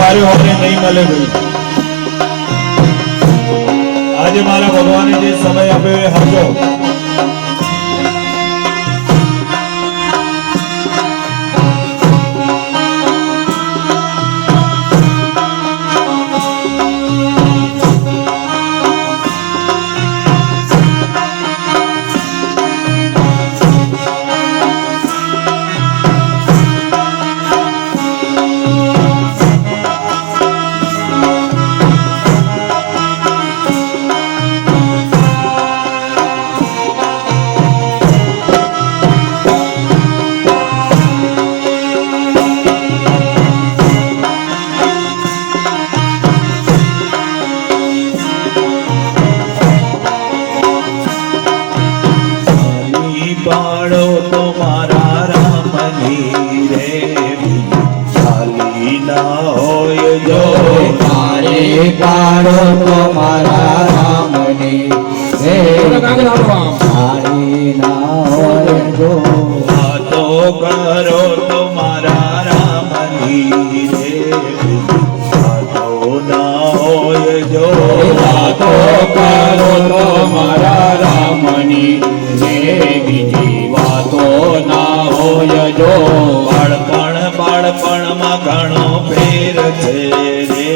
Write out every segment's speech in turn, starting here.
વારે વારે નહીં મળે ભાઈ. આજે મારા ભગવાને જે સમય આપ્યો એ સમજો. પાડો તો મારા રામની રે ખાલી ના હોય જો. તારી પાડો તો મારા રામની રે ખાલી ના હોય જો. વાતો કરો તો મારા રામની રે વાતો ના હોય જો. વાતો કરો તો મારા રામની બીજી વાતો ના હોય જો. બાળપણમાં ઘણો ફેર છે રે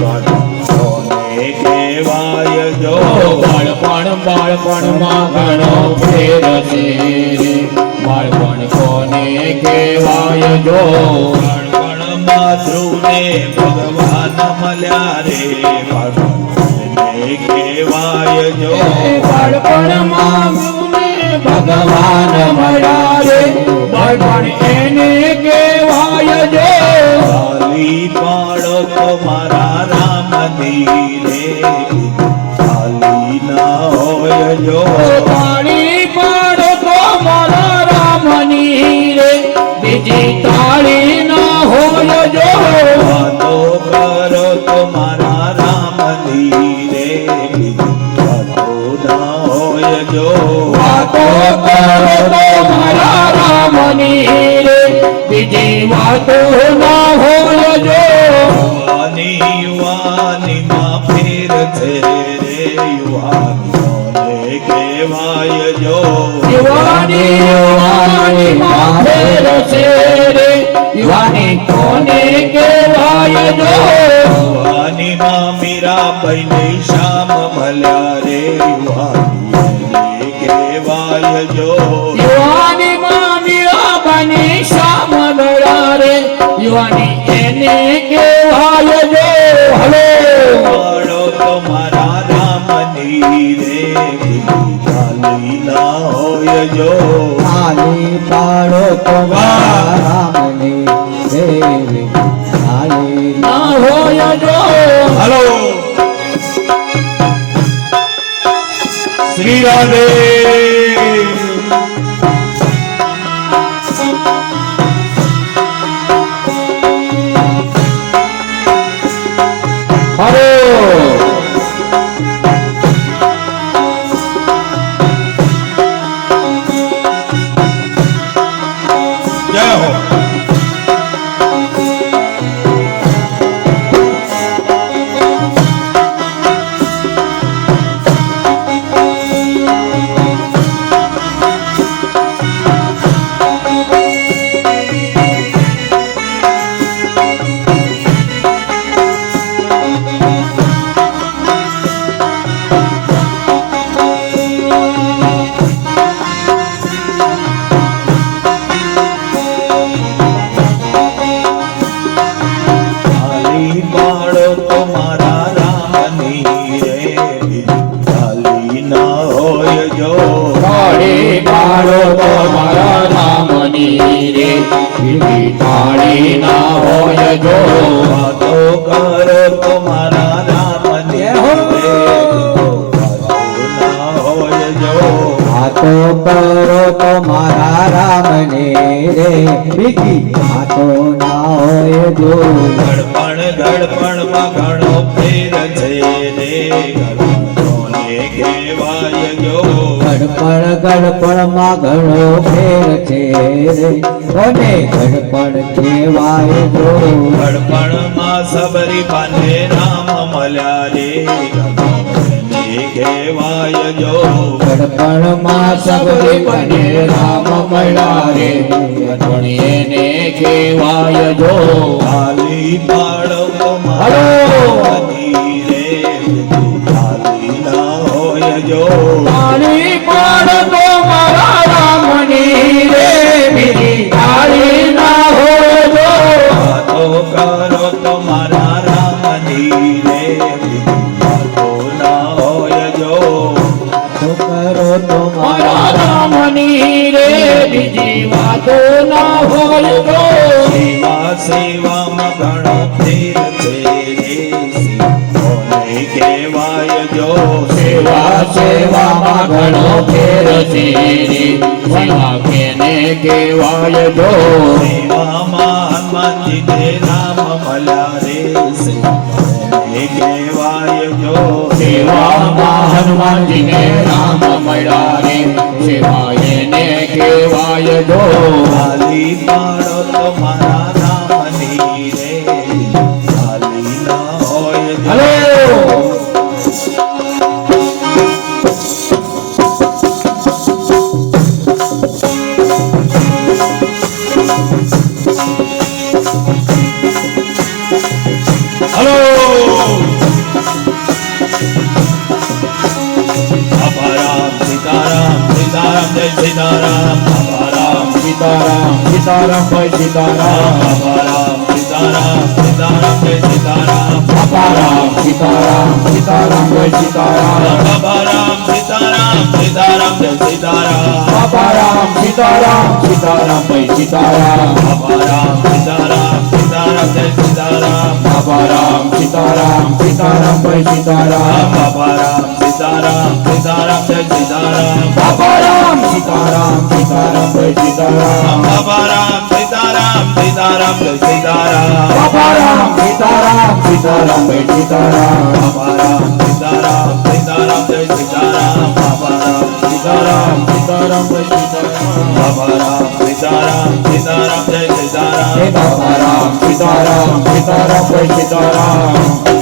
બાળકોને કહેવાય જો. બાળપણમાં ઘણો ફેર છે રે બાળપણ કોને કહેવાય જો. બાળપણમાં ધ્રુવને ભગવાન મળ્યા રે બાળકોને કહેવાય જો. બાળપણમાં ભગવાન મળ્યા રે બાળપણ એને કહેવાય જો. ખાલી પાડો તો મારા રામની રે ખાલી ના હોય જો. તાળી પાડો તો મારા રામની રે બીજી તાળી ના હોય જો. વાતો કરો તો મારા રામની રે વાતો ના હોય જો. વાતો કરો તો મારા રામની રે બીજી વાતો ના હોય જો. યુવાનીમાં ફેર છે રે યુવાનોને કહેવાય જો. યુવાનીમાં ફેર છે રે યુવાની કોને કહેવાય જો. યુવાનીમાં મીરાબાઈને શ્યામ મળ્યા રે યુવાનીને કહેવાય જો. યુવાનીમાં મીરાબાની શ્યામ મળ્યા રે યુવાની એને કહેવાય જો. હલો પાડો તો મારા રામની રે ખાલી ના હોય જો. ખાલી પાડો તો મારા રામની રે ખાલી ના હોય જો. હાલો શ્રી રાધે. હલો જય હો. ખાલી પાડો તો મારા રામની રે ખાલી ના હોય જો. તાળી પાડો તો મારા રામની રે બીજી તાળી ના હોય જો. વાતો કરો તો મારા રામની રે વાતો ના હોય જો. વાતો કરો તો મારા રામને રે બીજી વાતો ના હોય જો. ધડપણમાં ઘણો ફેર છે રે ઘણોને કહેવાય જો. ઘડપણ ગડપણમાં ઘણો ફેર છે રે કોને ઘડપણ કહેવાય જો ગડપણમાં સબરી પાને રામ મળ્યા રે એને કહેવાય જો ઘડપણમાં સબરી બને રામ મળ્યા રે ગઢપણ એને કહેવાય જો ખાલી બાળકો હલો! રે ખાલી ના હોય જો તાળી પાડતો મારા રામની રે બીજી તાળી ના હોય જો વાતો કરો તો મારા રામની રે વાતો ના હોય જો કરો તો મારા રામની રે બીજી વાતો ના હોય જો સેવા સેવામાં ઘણો ફેર છે રે કોને કહેવાય જો સેવા સેવામાં ઘણો ફેર છે રે સેવા કેને કહેવાય જો સેવામાં હનુમાનજીને રામ મળ્યા રે કોને કહેવાય જો સેવામાં હનુમાનજીને રામ મળ્યા રે સેવા એને કહેવાય જો ખાલી પાડો તો મારા રામની રે ખાલી ના હોય જો. હલો! હલો અપારામ સીતારામ સીતારામ જય સીતારામ અપારામ સીતારામ સીતારામ ભાઈ સીતારામ અપારામ સીતારામ સીતારામ જય સીતારામ અપારામ સીતારામ સીતારામ ભાઈ સીતારામ અપારામ સીતારામ સીતારામ જય સીતારામ અપારામ સીતારામ સીતારામ ભાઈ સીતારામ અપારામ સીતારામ સીતારામ જય સીતારામ અપારામ સીતારામ સીતારામ ભાઈ સીતારામ અપારામ સીતારામ સીતારામ જય સીતારામ અપારામ સીતારામ સીતારામ ભાઈ સીતારામ અપારામ સીતારામ સીતારામ જય સીતારામ અપારામ સીતારામ સીતારામ ભાઈ સીતારામ અપારામ સીતારામ સીતારામ જય સીતારામ અપારામ સીતારામ સીતારામ ભાઈ સીતારામ અપારામ સીતારામ સીતારામ જય સીતારામ અપારામ સીતારામ સીતારામ ભાઈ સીતારામ